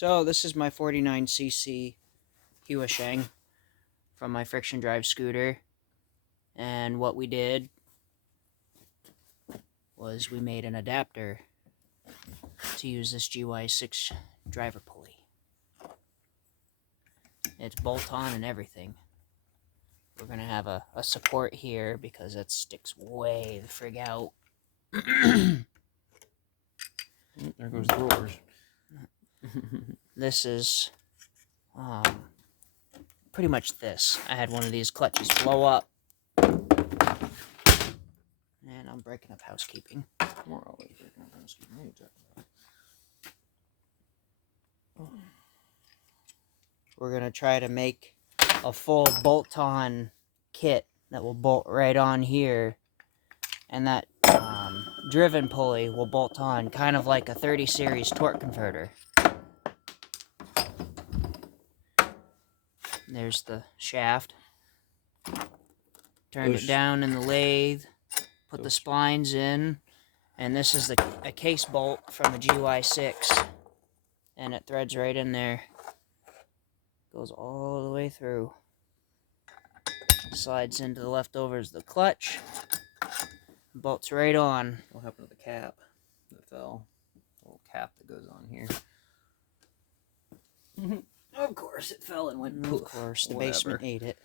So this is my 49cc huasheng from my friction drive scooter, and what we did was we made an adapter to use this gy6 driver pulley. It's bolt-on and everything. We're gonna have a support here because it sticks way the frig out. There goes the rollers. This is pretty much this. I had one of these clutches blow up, and I'm breaking up housekeeping. We're always breaking up housekeeping. What are you talking about? We're gonna try to make a full bolt-on kit that will bolt right on here, and that driven pulley will bolt on kind of like a 30 series torque converter. There's the shaft. Turned it down in the lathe, put the splines in, and this is a case bolt from the gy6, and it threads right in there. Goes all the way through. Slides into the leftovers of the clutch. Bolts right on. What happened to the cap that fell? The little cap that goes on here. Of course it fell and went poof. Of course, the basement ate it.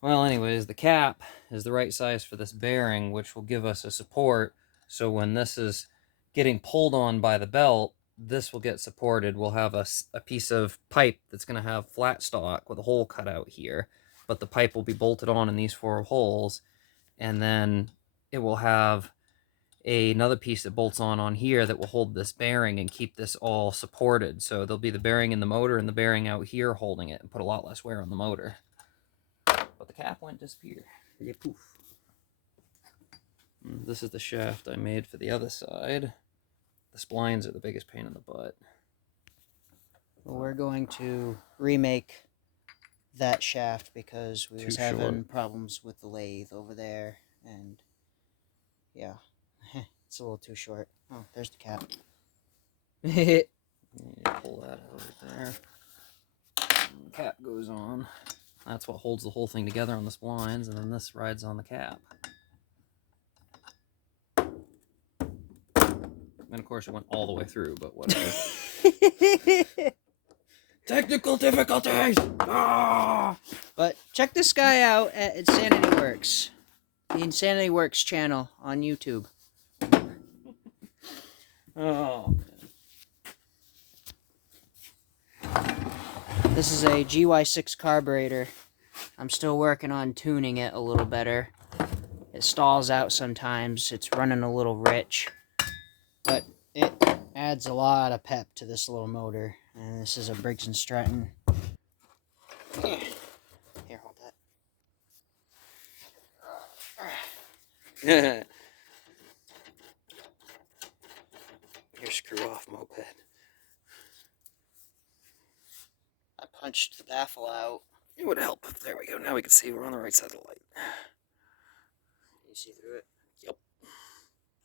Well, anyways, the cap is the right size for this bearing, which will give us a support. So when this is getting pulled on by the belt, this will get supported. We'll have a piece of pipe that's going to have flat stock with a hole cut out here, but the pipe will be bolted on in these 4 holes, and then it will have another piece that bolts on here that will hold this bearing and keep this all supported. So there'll be the bearing in the motor and the bearing out here holding it and put a lot less wear on the motor. But the cap went disappear. Yeah, poof. And this is the shaft I made for the other side. The splines are the biggest pain in the butt. Well, we're going to remake that shaft because we was having problems with the lathe over there, and yeah, it's a little too short. Oh, there's the cap. You pull that over there. And the cap goes on. That's what holds the whole thing together on the splines, and then this rides on the cap. And of course it went all the way through, but whatever. Technical difficulties! Ah! But check this guy out at Insanity Works. The Insanity Works channel on YouTube. Oh, man. This is a gy6 carburetor. I'm still working on tuning it a little better. It stalls out sometimes. It's running a little rich. But it adds a lot of pep to this little motor. And this is a Briggs & Stratton. Here, hold that. Your screw-off moped. I punched the baffle out. It would help. There we go. Now we can see we're on the right side of the light. You see through it? Yep.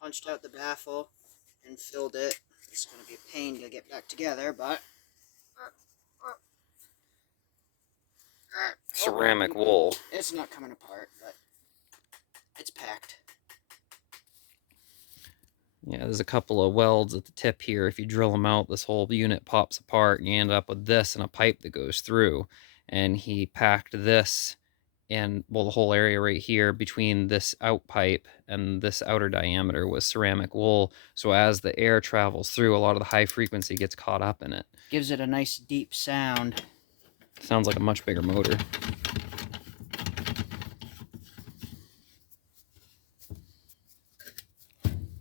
Punched out the baffle and filled it. It's going to be a pain to get back together, but... Ceramic wool. It's not coming apart, but it's packed. Yeah, there's a couple of welds at the tip here. If you drill them out, this whole unit pops apart, and you end up with this and a pipe that goes through. And he packed this in, well, the whole area right here between this out pipe and this outer diameter was ceramic wool. So as the air travels through, a lot of the high frequency gets caught up in it. Gives it a nice deep sound. Sounds like a much bigger motor.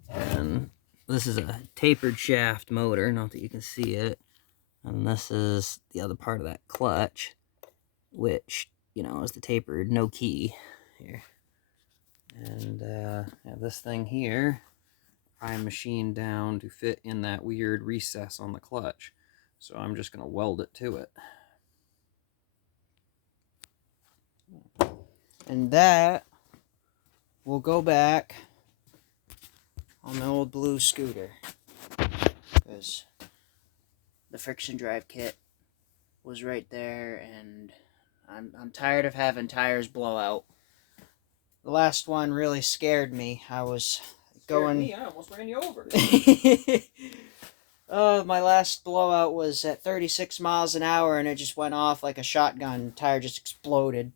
And this is a tapered shaft motor, not that you can see it. And this is the other part of that clutch, which, you know, is the tapered no key here. And yeah, this thing here, I machined down to fit in that weird recess on the clutch. So I'm just going to weld it to it. And that will go back on the old blue scooter. Because the friction drive kit was right there, and I'm tired of having tires blow out. The last one really scared me. I was going... Scared me, I almost ran you over. My last blowout was at 36 miles an hour, and it just went off like a shotgun. The tire just exploded.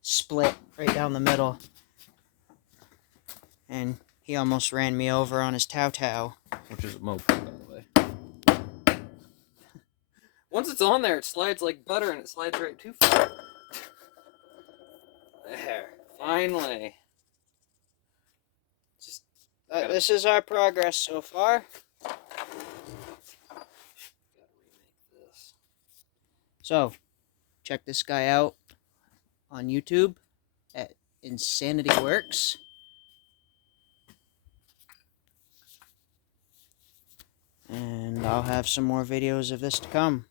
Split right down the middle. And he almost ran me over on his Tau. Which is a moped, by the way. Once it's on there, it slides like butter, and it slides right too far. There. Finally. Just This is our progress so far. gotta remake this. So, check this guy out on YouTube at Insanity Works. And I'll have some more videos of this to come.